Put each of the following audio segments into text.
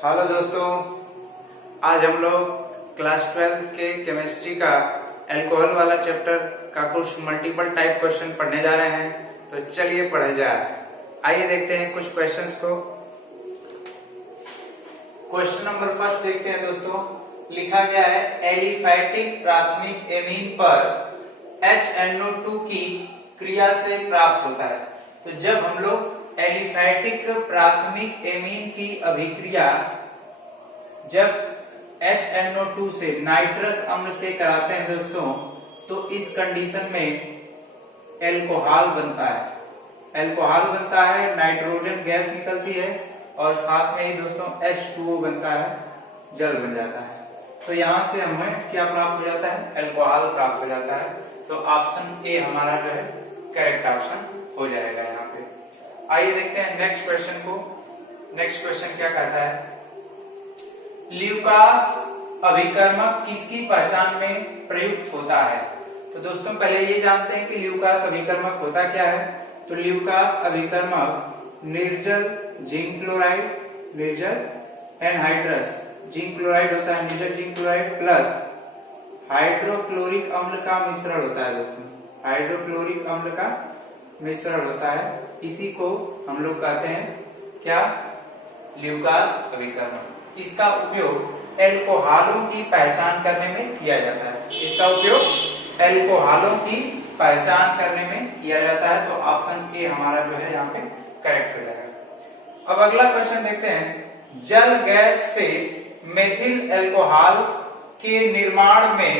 Hello दोस्तों, आज हम लोग क्लास 12 के केमिस्ट्री का अल्कोहल वाला चैप्टर का कुछ मल्टीपल टाइप क्वेश्चन पढ़ने जा रहे हैं। तो चलिए पढ़े जाए। आइए देखते हैं कुछ क्वेश्चंस को। क्वेश्चन नंबर फर्स्ट देखते हैं दोस्तों। लिखा गया है एलिफैटिक प्राथमिक एमीन पर HNO2 की क्रिया से प्राप्त होता है। तो जब हम लोग एलिफैटिक प्राथमिक एमीन की अभिक्रिया जब HNO2 से नाइट्रस अम्ल से कराते हैं दोस्तों, तो इस कंडीशन में एल्कोहल बनता है। एल्कोहल बनता है, नाइट्रोजन गैस निकलती है और साथ में ही दोस्तों H2O बनता है, जल बन जाता है। तो यहां से हमें क्या प्राप्त हो जाता है? एल्कोहल प्राप्त हो जाता है। तो ऑप्शन ए हमारा जो है करेक्ट ऑप्शन हो जाएगा यहाँ पे। आइए देखते हैं नेक्स्ट क्वेश्चन को। नेक्स्ट क्वेश्चन क्या कहता है? ल्यूकास अभिकर्मक किसकी पहचान में प्रयुक्त होता है? तो दोस्तों पहले ये जानते हैं कि ल्यूकास अभिकर्मक होता क्या है। तो ल्यूकास अभिकर्मक निर्जल जिंक क्लोराइड, निर्जल एनहाइड्रस जिंक क्लोराइड होता है, निर्जल जिंक क्लोराइड प्लस हाइड्रोक्लोरिक अम्ल का मिश्रण होता है दोस्तों। हाइड्रोक्लोरिक अम्ल का मिश्रण होता है, इसी को हम लोग कहते हैं क्या? ल्यूकास अभिकर्मक। इसका उपयोग एल्कोहलों की पहचान करने में किया जाता है। इसका उपयोग एल्कोहलों की पहचान करने में किया जाता है। तो ऑप्शन ए हमारा जो है यहाँ पे करेक्ट हो जाएगा। अब अगला क्वेश्चन देखते हैं। जल गैस से मेथिल एल्कोहल के निर्माण में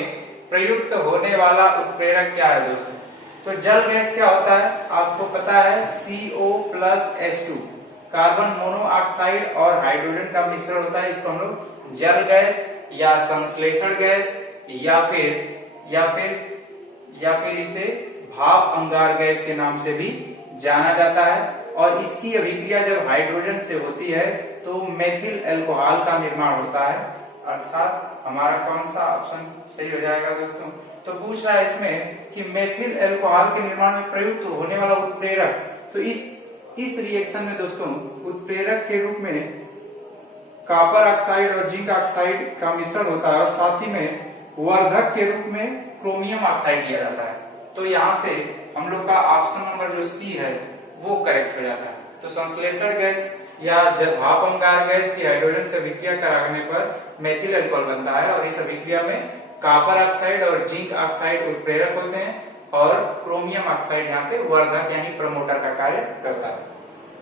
प्रयुक्त होने वाला उत्प्रेरक क्या है दोस्तों? तो जल गैस क्या होता है? आपको पता है CO+H2 कार्बन मोनोऑक्साइड और हाइड्रोजन का मिश्रण होता है। इसको हम लोग जल गैस या संश्लेषण गैस या फिर इसे भाप अंगार गैस के नाम से भी जाना जाता है। और इसकी अभिक्रिया जब हाइड्रोजन से होती है तो मेथिल एल्कोहल का निर्माण होता है। अर्थात हमारा कौन सा ऑप्शन सही हो जाएगा दोस्तों? तो पूछ रहा है इसमें कि मेथिल एल्कोहल के निर्माण में प्रयुक्त होने वाला उत्प्रेरक। तो इस रिएक्शन में दोस्तों उत्प्रेरक के रूप में कॉपर ऑक्साइड और जिंक ऑक्साइड का मिश्रण होता है और साथ ही में वर्धक के रूप में क्रोमियम ऑक्साइड लिया जाता है। तो यहाँ से हम लोग का ऑप्शन नंबर जो सी है वो करेक्ट हो जाता है। तो संश्लेषण गैस या भाप अंगार गैस की हाइड्रोजन से अभिक्रिया कराने पर मेथिल अल्कोहल बनता है और इस अभिक्रिया में कॉपर ऑक्साइड और जिंक ऑक्साइड उत्प्रेरक होते हैं और क्रोमियम ऑक्साइड यहाँ पे वर्धक यानी प्रमोटर का कार्य करता है।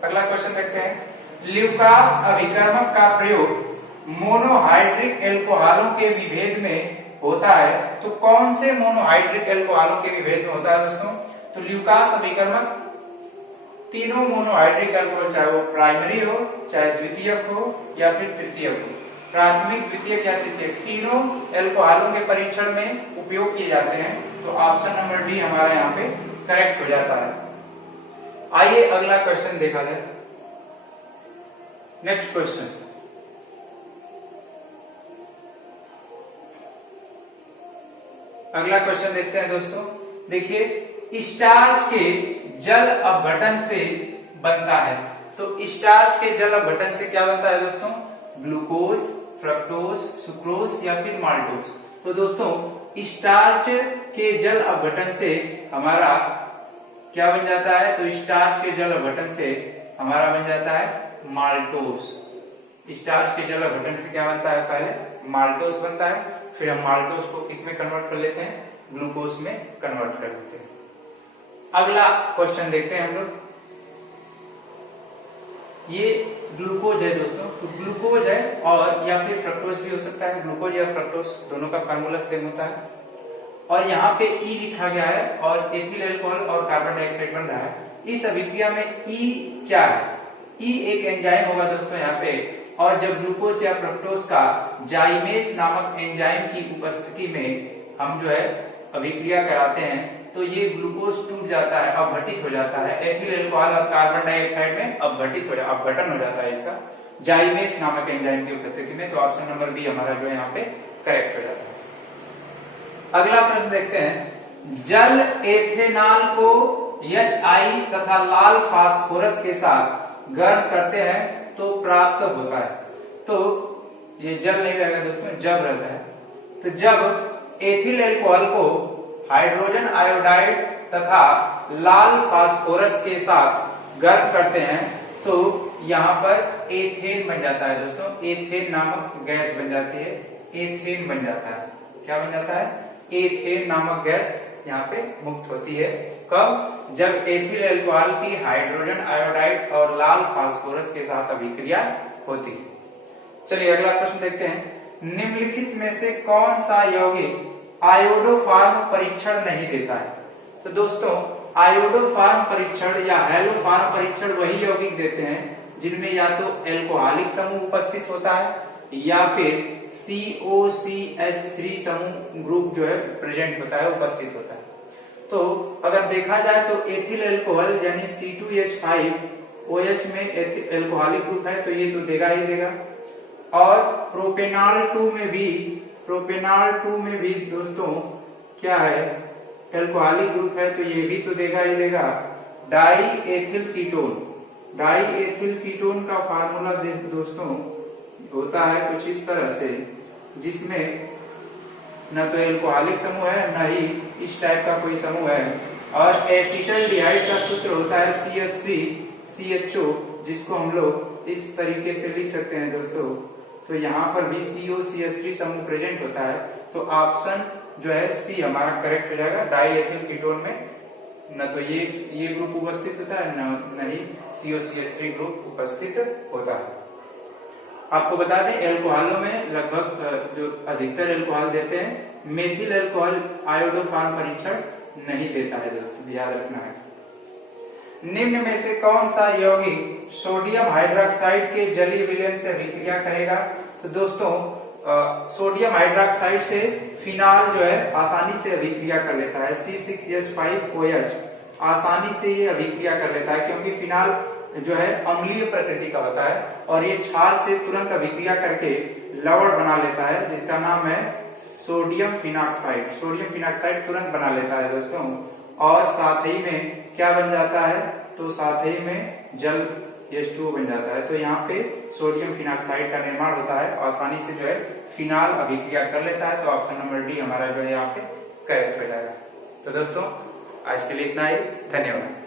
अगला क्वेश्चन देखते हैं। ल्यूकास अभिकर्मक का प्रयोग मोनोहाइड्रिक एल्कोहलों के विभेद में होता है। तो कौन से मोनोहाइड्रिक एल्कोहलों के विभेद में होता है दोस्तों? तो ल्यूकास अभिकर्मक तीनों मोनोहाइड्रिक अल्कोहल, चाहे वो प्राइमरी हो, चाहे द्वितीयक हो या फिर तृतीयक हो, प्राथमिक द्वितीयक या तृतीयक, तीनों एल्कोहलों के परीक्षण में उपयोग किए जाते हैं। तो ऑप्शन नंबर डी हमारा यहाँ पे करेक्ट हो जाता है। आइए अगला क्वेश्चन देखा जाए। Next question. अगला क्वेश्चन देखते हैं दोस्तों। देखिए, स्टार्च के जल अपघटन से बनता है। तो स्टार्च के जल अपघटन से क्या बनता है दोस्तों? ग्लूकोज, फ्रक्टोज, सुक्रोज या फिर माल्टोज। तो दोस्तों स्टार्च के जल अपघटन से हमारा क्या बन जाता है? तो स्टार्च के जल अपघटन से हमारा बन जाता है माल्टोज। स्टार्च के जल अपघटन से क्या बनता है? पहले माल्टोज बनता है, फिर हम माल्टोज को किसमें कन्वर्ट कर लेते हैं? ग्लूकोज में कन्वर्ट कर लेते हैं। अगला क्वेश्चन देखते हैं हम लोग। ये ग्लूकोज है दोस्तों। तो ग्लूकोज है और या फिर फ्रक्टोज भी हो सकता है। ग्लूकोज या फ्रक्टोज दोनों का फार्मूला सेम होता है। और यहाँ पे ई लिखा गया है और एथिल अल्कोहल और कार्बन डाइऑक्साइड बन रहा है। इस अभिक्रिया में ई क्या है? ई एक एंजाइम होगा दोस्तों यहाँ पे। और जब ग्लूकोज या फ्रक्टोज का जाइमेस नामक एंजाइम की उपस्थिति में हम जो है अभिक्रिया कराते हैं तो ये ग्लूकोज टूट जाता है, अपघटित हो जाता है। एथिल अल्कोहल और कार्बन डाइऑक्साइड में अपघटन हो जाता है इसका जाइमेस नामक एंजाइम की उपस्थिति में। तो ऑप्शन नंबर बी हमारा जो है यहाँ पे करेक्ट हो जाता है। अगला प्रश्न देखते हैं। जल एथेनॉल को HI तथा लाल फास्फोरस के साथ गर्म करते हैं तो प्राप्त होता है। तो ये जल नहीं रहेगा दोस्तों, जब रहता है। तो जब एथिल अल्कोहल को हाइड्रोजन आयोडाइड तथा लाल फास्फोरस के साथ गर्म करते हैं तो यहाँ पर एथेन बन जाता है दोस्तों, एथेन नामक गैस बन जाती है, एथेन बन जाता है। क्या बन जाता है? एथेन नामक गैस यहाँ पे मुक्त होती है। कब? जब एथिल अल्कोहल की हाइड्रोजन आयोडाइड और लाल फास्फोरस के साथ अभिक्रिया होती है। चलिए अगला प्रश्न देखते हैं। निम्नलिखित में से कौन सा यौगिक आयोडोफार्म परीक्षण नहीं देता है? तो दोस्तों आयोडोफार्म परीक्षण या हैलोफार्म परीक्षण वही यौगिक देते हैं जिनमें या तो एल्कोहलिक समूह उपस्थित होता है या फिर COCH3 समूह ग्रुप जो है प्रेजेंट होता है, उपस्थित होता है। तो अगर देखा जाए तो एथिल अल्कोहल यानी C2H5OH में एल्कोहलिक ग्रुप है तो ये तो देगा ही देगा। और प्रोपेनॉल 2 में भी दोस्तों क्या है? एल्कोहलिक ग्रुप है तो ये भी तो देगा ही देगा। डाई एथिल कीटोन का फार्मूला दोस्तों होता है कुछ इस तरह से, जिसमें न तो एल्कोहलिक समूह है न ही इस टाइप का कोई समूह है। और एसिटल्डिहाइड का सूत्र होता है CH3CHO, जिसको हम लोग इस तरीके से लिख सकते हैं दोस्तों। तो यहाँ पर भी COCH3 समूह प्रेजेंट होता है, तो ऑप्शन जो है सी हमारा करेक्ट हो जाएगा। डाई एथिल कीटोन में न तो ये ग्रुप उपस्थित होता है न ही COCH3 ग्रुप उपस्थित होता है। आपको बता दें एल्कोहलों में लगभग जो अधिकतर एल्कोहल देते हैं, मेथिल अल्कोहल आयोडोफार्म परीक्षण नहीं देता है दोस्तों, याद रखना है। निम्न में से कौन सा यौगिक सोडियम हाइड्रोक्साइड के जलीय विलयन से अभिक्रिया करेगा? तो दोस्तों सोडियम हाइड्रोक्साइड से फिनाल जो है आसानी से अभिक्रिया कर लेता है, C6H5OH आसानी से ये अभिक्रिया कर लेता है, क्योंकि फिनाल जो है अम्लीय प्रकृति का होता है और ये क्षार से तुरंत अभिक्रिया करके लवण बना लेता है, जिसका नाम है सोडियम फिनॉक्साइड। सोडियम फिनॉक्साइड तुरंत बना लेता है दोस्तों। और साथ ही में क्या बन जाता है? तो साथ ही में जल H2O बन जाता है। तो यहाँ पे सोडियम फिनॉक्साइड का निर्माण होता है, आसानी से जो है फिनाल अभिक्रिया कर लेता है। तो ऑप्शन नंबर डी हमारा जो है यहाँ पे करेक्ट हो जाएगा। तो दोस्तों आज के लिए इतना ही, धन्यवाद।